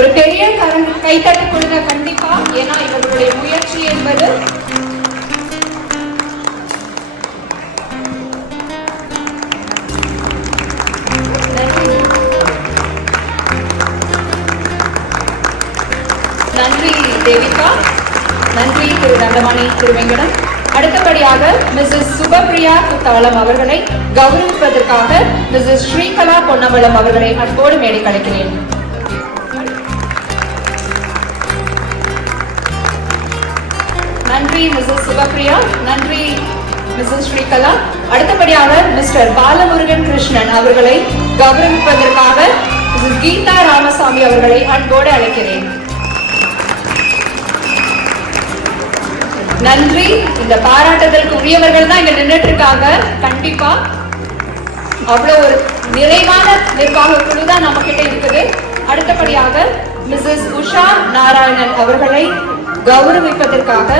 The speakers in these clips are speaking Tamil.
ஒரு பெரிய கைத்தட்டு கொடுங்க கண்டிப்பா. ஏன்னா இவர்களுடைய முயற்சி என்பது நன்றி தேவிகா, நன்றி திரு நந்தமணி திருவேங்கடன். அடுத்தபடியாக மிஸ்ஸஸ் சுபப்பிரியா குத்தாலம் அவர்களை கௌரவிப்பதற்காக மிஸ்ஸஸ் ஸ்ரீகலா பொன்னம்பலம் அவர்களை அன்போடு மேடை கலைக்கிறேன். நன்றி மிஸ்ஸஸ் சுபப்பிரியா, நன்றி மிஸ்ஸஸ் ஸ்ரீகலா. அடுத்தபடியாக மிஸ்டர் பாலமுருகன் கிருஷ்ணன் அவர்களை கௌரவிப்பதற்காக மிஸ்ஸஸ் கீதா ராமசாமி அவர்களை அன்போடு அழைக்கிறேன். நன்றி. இந்த பாராட்டுதலுக்கு உரியவர்கள் தான் இங்க நின்றுட்டு இருக்காங்க. கண்டிப்பா அவ்வளவு ஒரு நிறைவான நிர்வாக குழு தான் நம்ம கிட்ட இருக்குது. அடுத்தபடியாக மிஸ்ஸஸ் உஷா நாராயணன் அவர்களை கௌரவிப்பதற்காக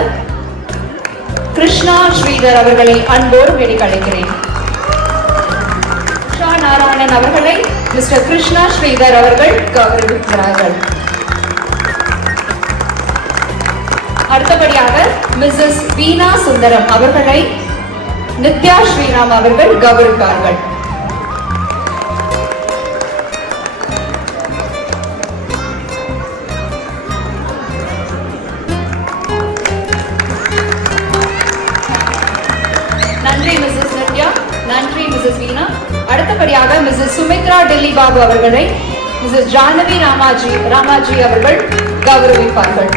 கிருஷ்ணா ஸ்ரீதர் அவர்களை அன்போடு வேடிக்கை அழைக்கிறேன். உஷா நாராயணன் அவர்களை மிஸ்டர் கிருஷ்ணா ஸ்ரீதர் அவர்கள் கௌரவிக்கிறார்கள். அடுத்தபடியாக மிஸ்ஸஸ் வீணா சுந்தரம் அவர்களை நித்யா ஸ்ரீராம் அவர்கள் கௌரவிப்பார்கள். நன்றி மிஸ்ஸஸ் நித்யா, நன்றி மிஸ்ஸஸ் வீணா. அடுத்தபடியாக மிஸ்ஸஸ் சுமித்ரா டெல்லி பாபு அவர்களை மிஸ்ஸஸ் ஜானவி ராமாஜி அவர்கள் கௌரவிப்பார்கள்.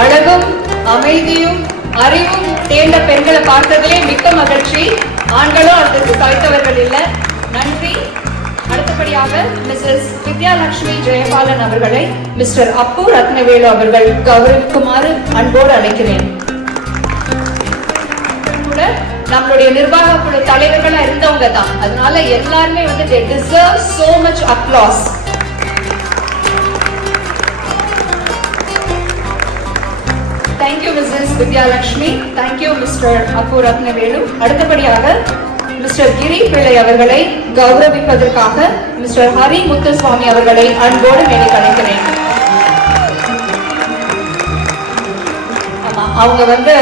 அழகும் அமைதியும் அறிவும் தேர்ந்த பெண்களை பார்த்ததிலே மிக்க மகிழ்ச்சி. ஆண்களும் அதற்கு தவிர்த்தவர்கள் இல்லை. நன்றி. அடுத்தபடியாக மிஸ்ஸஸ் வித்யாலட்சுமி ஜெயபாலன் அவர்களை மிஸ்டர் அப்பு ரத்னவேலு அவர்கள் கௌரவிக்குமாறு அன்போடு அழைக்கிறேன். நம்மளுடைய நிர்வாக குழு தலைவர்களா இருந்தவங்க தான், அதனால எல்லாருமே வந்து they deserve so much applause. Thank you Mrs. Vidyalakshmi. Thank you Mr. Appu Ratnavelu. அடுத்தபடியாக மிஸ்டர் கிரி பிள்ளை அவர்களை கௌரவிப்பதற்காக மிஸ்டர் ஹரி முத்துசுவாமி அவர்களை அன்போடு மேடை கலைக்கிறேன். அவங்க வந்து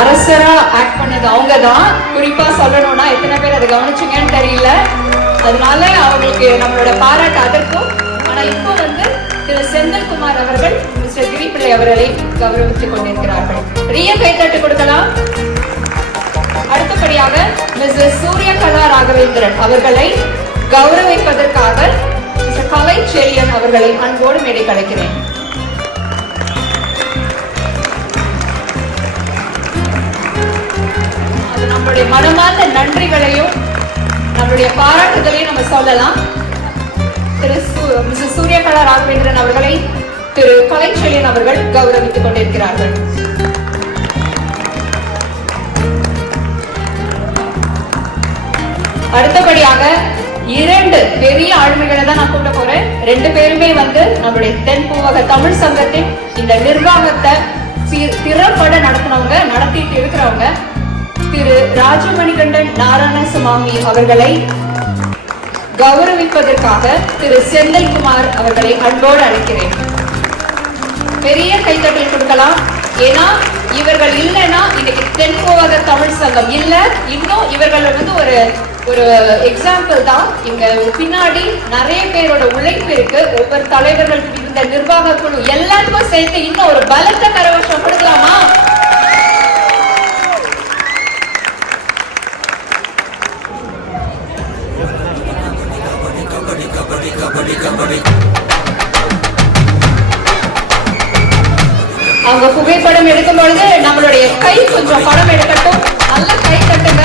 அரசரா ஆக்ட் பண்ணது அவங்க தான். குறிப்பா சொல்லணும்னா எத்தனை பேர் அதை கவனிச்சுங்கன்னு தெரியல. அதனால அவங்களுக்கு நம்மளோட பாராட்டு அதற்கும். ஆனா இப்போ வந்து திரு செந்தில்குமார் அவர்கள் மிஸ்டர் கிரிப்பிள்ளை அவர்களை கௌரவித்துக் கொண்டிருக்கிறார்கள். பெரிய கைத்தட்டு கொடுக்கலாம். அடுத்தபடியாக மிஸ்ஸஸ் சூரியகலா ராகவேந்திரன் அவர்களை கௌரவிப்பதற்காக மிஸ்டர் கலை செழியன் அவர்களை அன்போடு மேடை கலைக்கிறேன். அது நம்மளுடைய மனமார்ந்த நன்றிகளையும் நம்மளுடைய பாராட்டுதலையும் நம்ம சொல்லலாம். திரு மிஸ்ஸஸ் சூரியகலா ராகவேந்திரன் அவர்களை திரு கலைச்செழியன் அவர்கள் கௌரவித்துக் கொண்டிருக்கிறார்கள். அடுத்தபடியாக 2 பெரிய ஆளுமைகளை தான் நான் கூட்ட போறேன். 2 பேருமே வந்து நம்மளுடைய தென்பூவக தமிழ் சங்கத்தின் இந்த நிர்வாகத்தை திறம்பட நடத்திட்டு இருக்கிறவங்க. திரு ராஜமணிகண்டன் நாராயணசுவாமி அவர்களை கௌரவிப்பதற்காக திரு செந்தில்குமார் அவர்களை அன்போடு அழைக்கிறேன். பெரிய கைத்தட்டல் கொடுக்கலாம். ஏன்னா இவர்கள் இல்லைன்னா இன்னைக்கு தென்பூவக தமிழ் சங்கம் இல்ல. இன்னும் இவர்கள் வந்து ஒரு எக்ஸாம்பிள் தான். இங்க பின்னாடி நிறைய பேரோட உழைப்பு இருக்கு. ஒவ்வொரு தலைவர்கள் இந்த நிர்வாக குழு எல்லாருக்கும் சேர்த்து இன்னும் ஒரு பலத்த கரகோஷம் கொடுக்கலாமா? அவங்க புகைப்படம் எடுக்கும் பொழுது நம்மளுடைய கை கொஞ்சம் படம் எடுக்கட்டும். நல்ல கை தட்டுங்க.